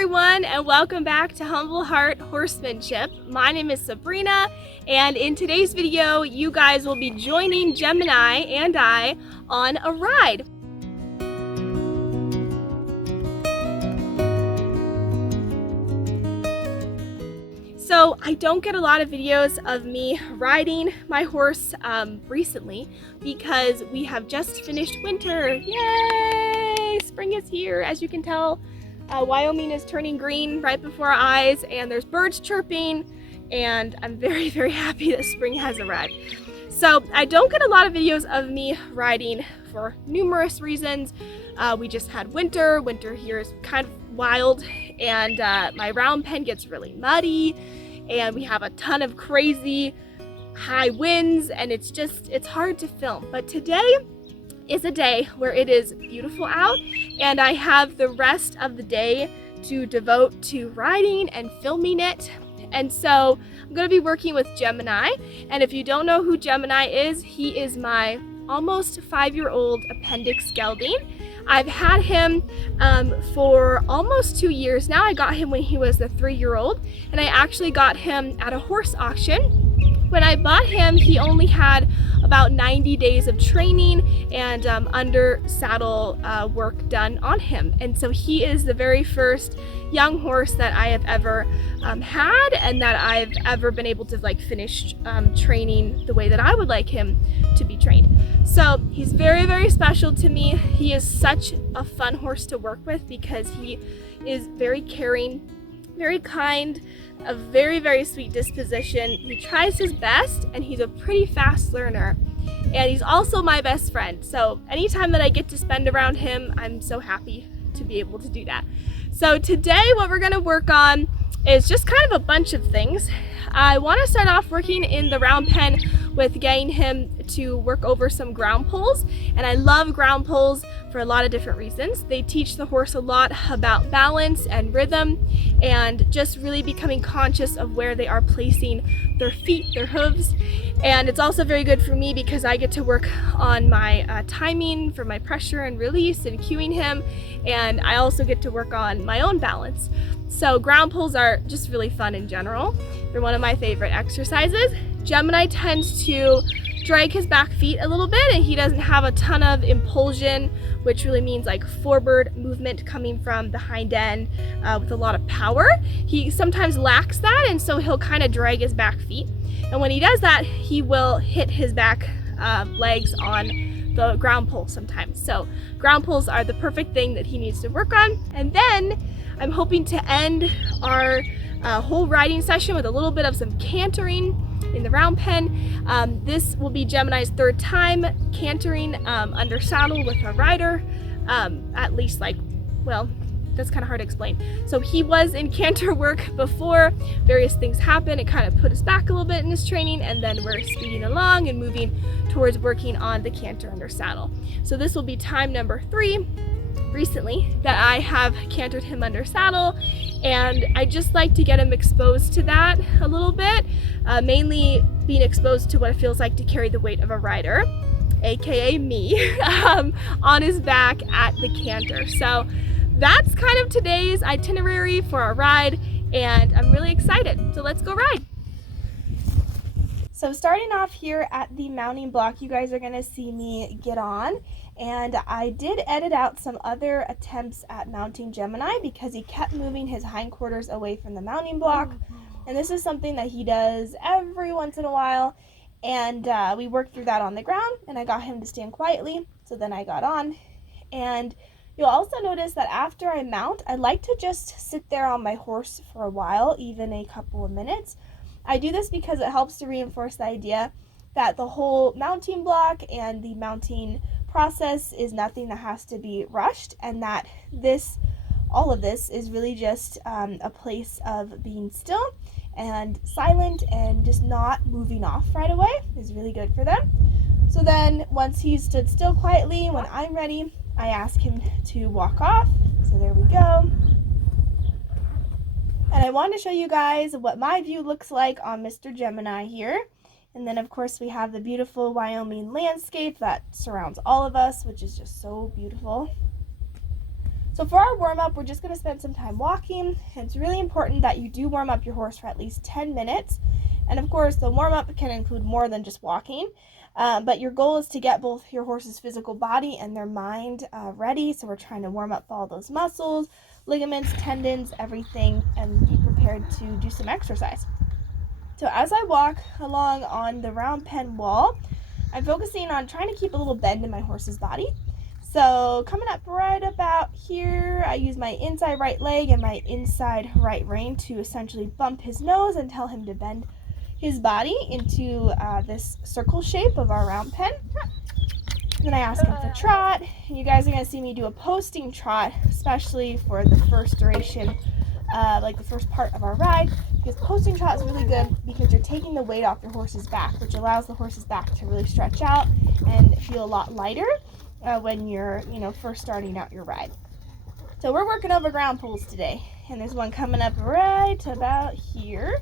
everyone, and welcome back to Humble Heart Horsemanship. My name is Sabrina, and in today's video you guys will be joining Gemini and I on a ride. So I don't get a lot of videos of me riding my horse recently because we have just finished winter. Yay! Spring is here. As you can tell, Wyoming is turning green right before our eyes, and there's birds chirping, and I'm very, very happy that spring has arrived. So I don't get a lot of videos of me riding for numerous reasons. We just had winter. Winter here is kind of wild, and my round pen gets really muddy, and we have a ton of crazy high winds, and it's hard to film. But today is a day where it is beautiful out, and I have the rest of the day to devote to riding and filming it. And so I'm going to be working with Gemini, and if you don't know who Gemini is, he is my almost 5-year-old appendix gelding. I've had him for almost 2 years now. I got him when he was a 3-year-old, and I actually got him at a horse auction. When I bought him, he only had about 90 days of training and under saddle work done on him. And so he is the very first young horse that I have ever had, and that I've ever been able to finish training the way that I would like him to be trained. So he's very, very special to me. He is such a fun horse to work with because he is very caring, very kind, a very, very sweet disposition. He tries his best, and he's a pretty fast learner. And he's also my best friend. So anytime that I get to spend around him, I'm so happy to be able to do that. So today what we're gonna work on is just kind of a bunch of things. I want to start off working in the round pen with getting him to work over some ground poles, and I love ground poles for a lot of different reasons. They teach the horse a lot about balance and rhythm, and just really becoming conscious of where they are placing their feet, their hooves. And it's also very good for me because I get to work on my timing for my pressure and release and cueing him, and I also get to work on my own balance. So ground poles are just really fun in general. They're one of my favorite exercises. Gemini tends to drag his back feet a little bit, and he doesn't have a ton of impulsion, which really means forward movement coming from the hind end with a lot of power. He sometimes lacks that, and so he'll kind of drag his back feet. And when he does that, he will hit his back legs on the ground pole sometimes. So ground poles are the perfect thing that he needs to work on. And then I'm hoping to end our whole riding session with a little bit of some cantering in the round pen. This will be Gemini's 3rd time cantering under saddle with a rider. At least well, that's kind of hard to explain. So he was in canter work before. Various things happened. It kind of put us back a little bit in his training, and then we're speeding along and moving towards working on the canter under saddle. So this will be time number 3 recently that I have cantered him under saddle, and I just like to get him exposed to that a little bit, mainly being exposed to what it feels like to carry the weight of a rider, aka me, on his back at the canter. So that's kind of today's itinerary for our ride, and I'm really excited. So let's go ride. So starting off here at the mounting block, you guys are gonna see me get on, and I did edit out some other attempts at mounting Gemini because he kept moving his hindquarters away from the mounting block, and this is something that he does every once in a while, and we worked through that on the ground, and I got him to stand quietly. So then I got on, and you'll also notice that after I mount, I like to just sit there on my horse for a while, even a couple of minutes. I do this because it helps to reinforce the idea that the whole mounting block and the mounting process is nothing that has to be rushed, and that all of this is really just a place of being still and silent and just not moving off right away is really good for them. So then once he's stood still quietly, when I'm ready, I ask him to walk off. So there we go. And I wanted to show you guys what my view looks like on Mr. Gemini here. And then of course we have the beautiful Wyoming landscape that surrounds all of us, which is just so beautiful. So So for our warm-up, we're just going to spend some time walking, and it's really important that you do warm up your horse for at least 10 minutes. And of course, the warm-up can include more than just walking, but your goal is to get both your horse's physical body and their mind ready. So we're trying to warm up all those muscles, ligaments, tendons, everything, and be prepared to do some exercise. So as I walk along on the round pen wall, I'm focusing on trying to keep a little bend in my horse's body. So coming up right about here, I use my inside right leg and my inside right rein to essentially bump his nose and tell him to bend his body into this circle shape of our round pen. Then I ask him for trot. You guys are going to see me do a posting trot, especially for the first duration, like the first part of our ride, because posting trot is really good because you're taking the weight off your horse's back, which allows the horse's back to really stretch out and feel a lot lighter when you're, first starting out your ride. So we're working over ground pulls today, and there's one coming up right about here,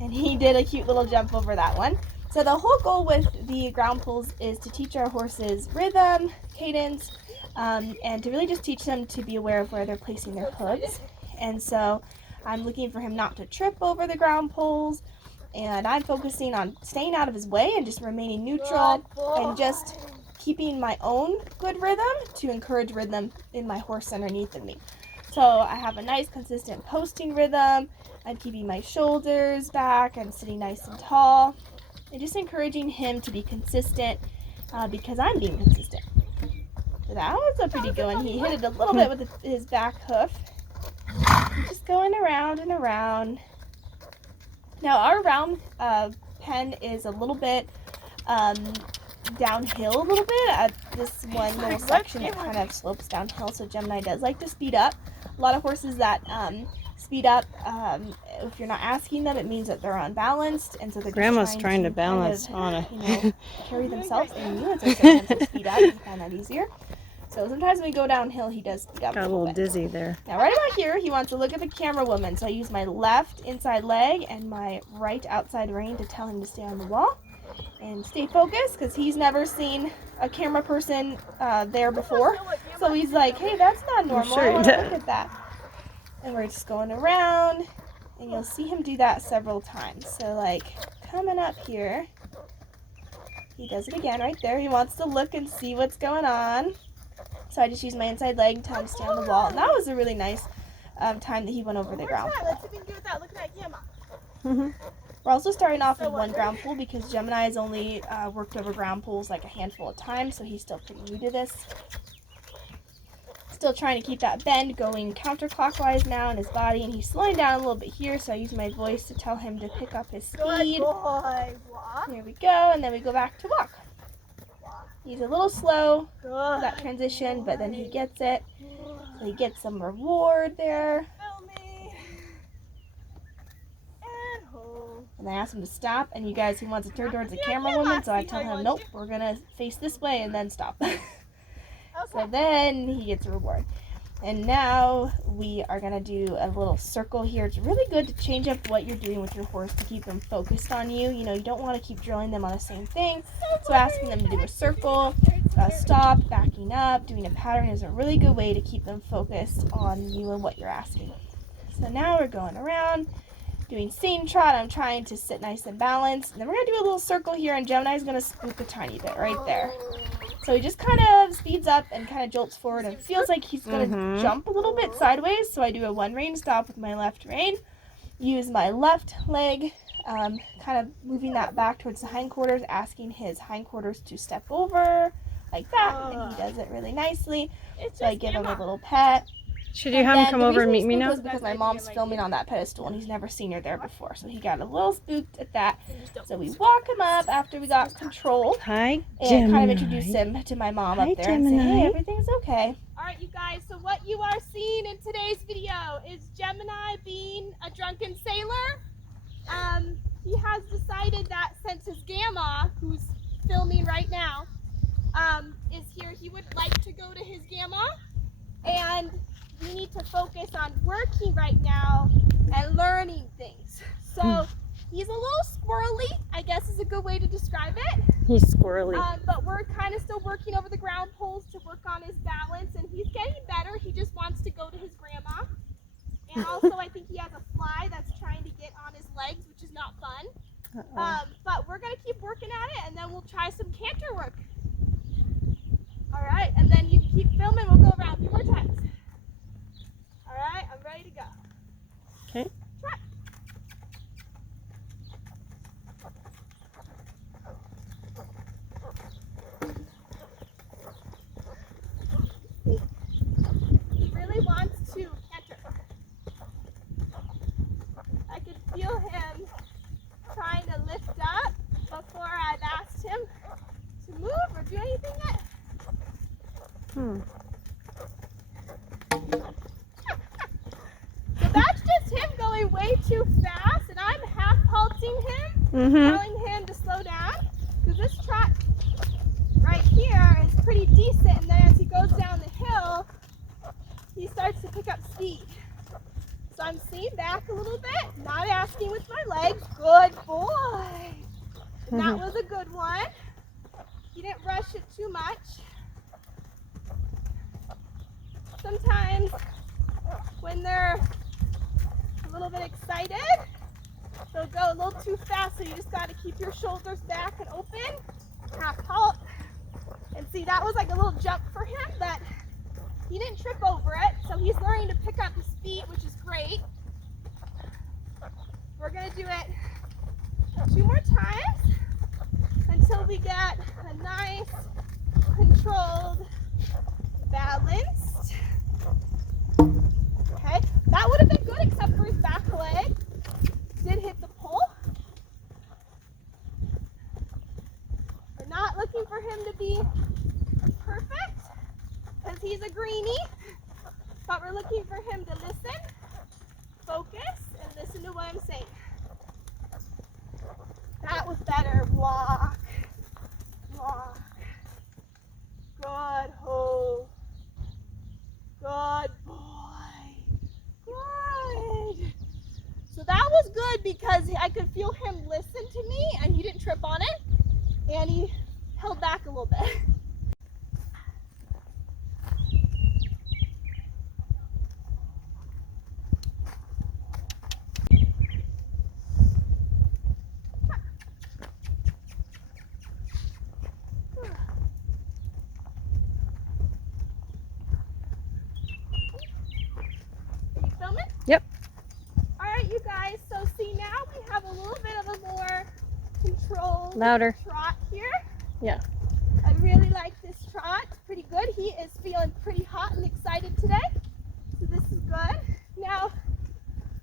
and he did a cute little jump over that one. So the whole goal with the ground pulls is to teach our horses rhythm, cadence, and to really just teach them to be aware of where they're placing their hooves. And so I'm looking for him not to trip over the ground pulls, and I'm focusing on staying out of his way and just remaining neutral and just keeping my own good rhythm to encourage rhythm in my horse underneath of me. So I have a nice consistent posting rhythm. I'm keeping my shoulders back and sitting nice and tall, and just encouraging him to be consistent because I'm being consistent. So that was a pretty good one. He hit it a little bit with his back hoof. Just going around and around. Now our round pen is a little bit downhill a little bit. At this one little section it kind of slopes downhill, so Gemini does like to speed up. A lot of horses that speed up, if you're not asking them, it means that they're unbalanced, and so they're Grandma's trying to balance balance on a carry themselves, and you, and so sometimes they speed up, you find that easier. So sometimes when we go downhill, he does speed up got a little dizzy there. Now right about here, he wants to look at the camera woman, so I use my left inside leg and my right outside rein to tell him to stay on the wall and stay focused, because he's never seen a camera person there before. So he's like, hey, that's not normal. Sure I want to look at that. And we're just going around, and you'll see him do that several times. So like coming up here, he does it again right there. He wants to look and see what's going on. So I just use my inside leg and tell him to stay on the wall. And that was a really nice time that he went over the ground pool. Let's see if we can get without looking at Gemma. We're also starting off with one ground pool because Gemini has only worked over ground pools like a handful of times, so he's still pretty new to this. Still trying to keep that bend going counterclockwise now in his body, and he's slowing down a little bit here, so I use my voice to tell him to pick up his speed. Good boy. Walk. There we go, and then we go back to walk. He's a little slow Good. for that transition, but then he gets it. So he gets some reward there. Fill me. And hold. And I ask him to stop, and you guys, he wants to turn towards the camera woman, so I tell him, nope, we're gonna face this way and then stop. So then he gets a reward. And now we are gonna do a little circle here. It's really good to change up what you're doing with your horse to keep them focused on you. You know, you don't want to keep drilling them on the same thing. So asking them to do a circle, stop, backing up, doing a pattern is a really good way to keep them focused on you and what you're asking. So now we're going around, doing same trot. I'm trying to sit nice and balanced. And then we're going to do a little circle here, and Gemini's going to spook a tiny bit right there. So he just kind of speeds up and kind of jolts forward and feels like he's going to jump a little bit sideways. So I do a one rein stop with my left rein, use my left leg, kind of moving that back towards the hindquarters, asking his hindquarters to step over like that, and he does it really nicely. So I give him a little pet. Should you have him come over and meet me now? Because my mom's filming on that pedestal, and he's never seen her there before, so he got a little spooked at that. So we walk him up after we got control. Hi, and Gemini. kind of introduce him to my mom up there and say, hey, everything's okay. All right, you guys, so what you are seeing in today's video is Gemini being a drunken sailor. He has decided that since his grandma, who's filming right now, is here, he would like to go to his grandma, and we need to focus on working right now and learning things. So he's a little squirrely, I guess is a good way to describe it. He's squirrely. But we're kind of still working over the ground poles to work on his balance, and he's getting better. He just wants to go to his grandma. And also, I think he has a fly that's trying to get on his legs, which is not fun. But we're going to keep working at it, and then we'll try some canter work. All right, and then you keep filming. We'll go around a few more times. All right, I'm ready to go. Okay. Trot. He really wants to canter. I could feel him trying to lift up before I've asked him to move or do anything yet. So that's just him going way too fast, and I'm half halting him, telling him to slow down, because this trot right here is pretty decent, and then as he goes down the hill, he starts to pick up speed. So I'm staying back a little bit, not asking with my legs. Good boy. And that was a good one. He didn't rush it too much. Sometimes when they're a little bit excited, they'll go a little too fast, so you just got to keep your shoulders back and open. Half halt. And see, that was like a little jump for him, but he didn't trip over it, so he's learning to pick up his feet, which is great. We're going to do it 2 more times until we get a nice, controlled, balanced. Okay, that would have been good except for his back leg did hit the pole. We're not looking for him to be perfect because he's a greenie, but we're looking for him to listen, focus, and listen to what I'm saying. That was better. Walk. Walk. Good hold. Good boy. Good. So that was good because I could feel him listen to me and he didn't trip on it and he held back a little bit. Yep. All right, you guys, so see now we have a little bit of a more controlled Louder. trot here. Yeah. I really like this trot, pretty good. He is feeling pretty hot and excited today, so this is good. Now,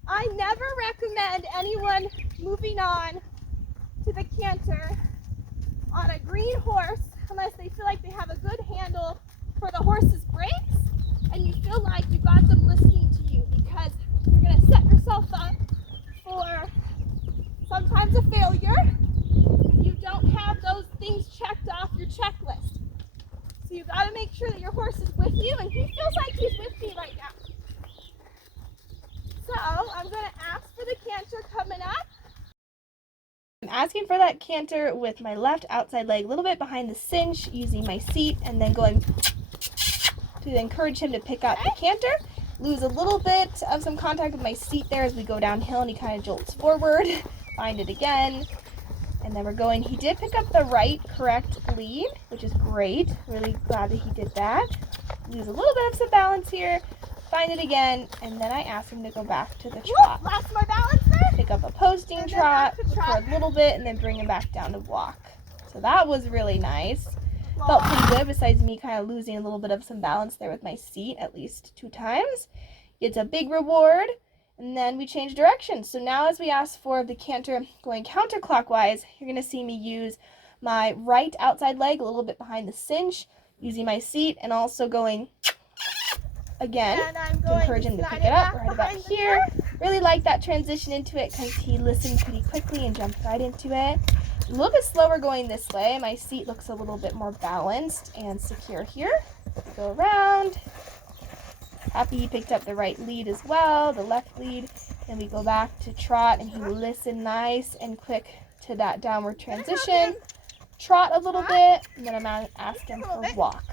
I never recommend anyone moving on to the canter on a green horse unless they feel like they have a good handle for the horse's brakes and you feel like you got them listening to you, because you're going to set yourself up for sometimes a failure if you don't have those things checked off your checklist. So you got to make sure that your horse is with you, and he feels like he's with me right now. So I'm going to ask for the canter coming up. I'm asking for that canter with my left outside leg a little bit behind the cinch, using my seat, and then going to encourage him to pick up the canter. Lose a little bit of some contact with my seat there as we go downhill, and he kind of jolts forward. Find it again. And then we're going. He did pick up the right correct lead, which is great. Really glad that he did that. Lose a little bit of some balance here. Find it again, and then I ask him to go back to the trot. Lost my balance there. Pick up a posting trot for a little bit, and then bring him back down to walk. So that was really nice. Felt pretty good, besides me kind of losing a little bit of some balance there with my seat at least 2 times. It's a big reward. And then we change direction. So now as we ask for the canter going counterclockwise, you're going to see me use my right outside leg a little bit behind the cinch, using my seat, and also going again to encourage him to pick it up right about here. Really like that transition into it because he listened pretty quickly and jumped right into it. A little bit slower going this way. My seat looks a little bit more balanced and secure here. Go around. Happy he picked up the right lead as well, the left lead. Then we go back to trot, and he listened nice and quick to that downward transition. trot a little bit, and then I'm gonna ask him for walk.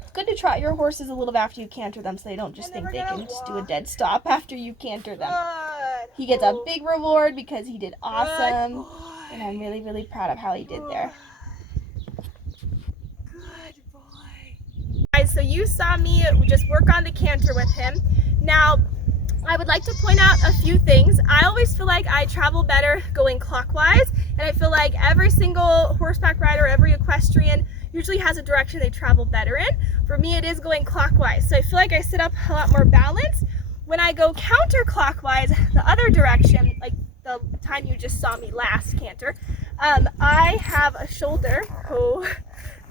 It's good to trot your horses a little bit after you canter them so they don't just think they can just do a dead stop after you canter them. He gets a big reward because he did awesome, and I'm really, really proud of how he did there. Good boy. Guys, so you saw me just work on the canter with him. Now, I would like to point out a few things. I always feel like I travel better going clockwise, and I feel like every single horseback rider, every equestrian usually has a direction they travel better in. For me, it is going clockwise, so I feel like I sit up a lot more balanced. When I go counterclockwise, the other direction, like the time you just saw me last canter, I have a shoulder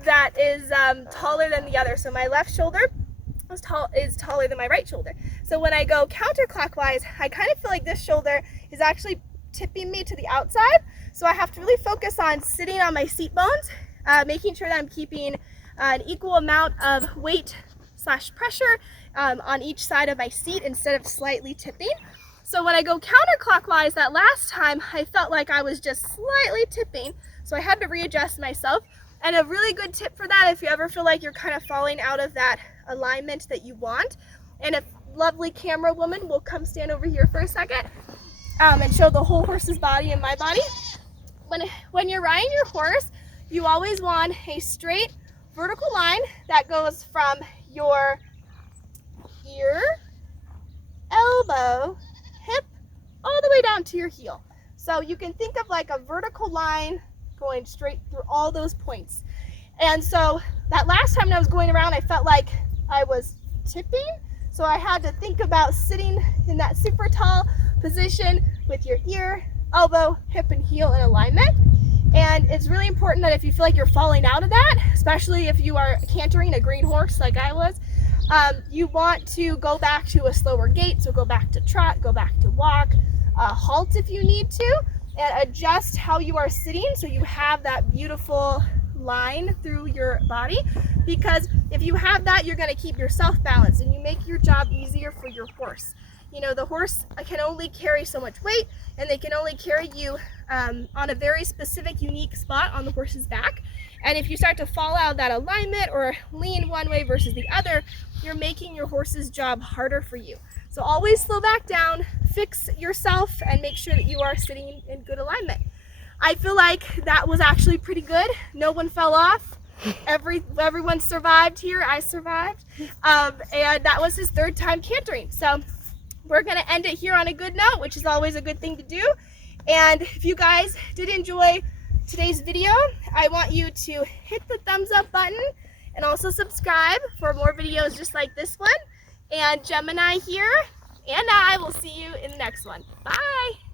that is taller than the other. So my left shoulder is taller than my right shoulder. So when I go counterclockwise, I kind of feel like this shoulder is actually tipping me to the outside. So I have to really focus on sitting on my seat bones, making sure that I'm keeping an equal amount of weight / pressure on each side of my seat instead of slightly tipping. So when I go counterclockwise, that last time I felt like I was just slightly tipping, so I had to readjust myself. And a really good tip for that, if you ever feel like you're kind of falling out of that alignment that you want, and a lovely camera woman will come stand over here for a second and show the whole horse's body and my body. When you're riding your horse, you always want a straight vertical line that goes from your ear, elbow, hip, all the way down to your heel. So you can think of like a vertical line going straight through all those points. And so that last time when I was going around, I felt like I was tipping. So I had to think about sitting in that super tall position with your ear, elbow, hip, and heel in alignment. And it's really important that if you feel like you're falling out of that, especially if you are cantering a green horse like I was, you want to go back to a slower gait. So go back to trot, go back to walk, halt if you need to, and adjust how you are sitting so you have that beautiful line through your body. Because if you have that, you're going to keep yourself balanced and you make your job easier for your horse. You know, the horse can only carry so much weight, and they can only carry you on a very specific, unique spot on the horse's back. And if you start to fall out of that alignment or lean one way versus the other, you're making your horse's job harder for you. So always slow back down, fix yourself, and make sure that you are sitting in good alignment. I feel like that was actually pretty good. No one fell off. Everyone survived here. I survived. And that was his third time cantering. So we're going to end it here on a good note, which is always a good thing to do. And if you guys did enjoy today's video, I want you to hit the thumbs up button and also subscribe for more videos just like this one. And Gemini here, and I will see you in the next one. Bye!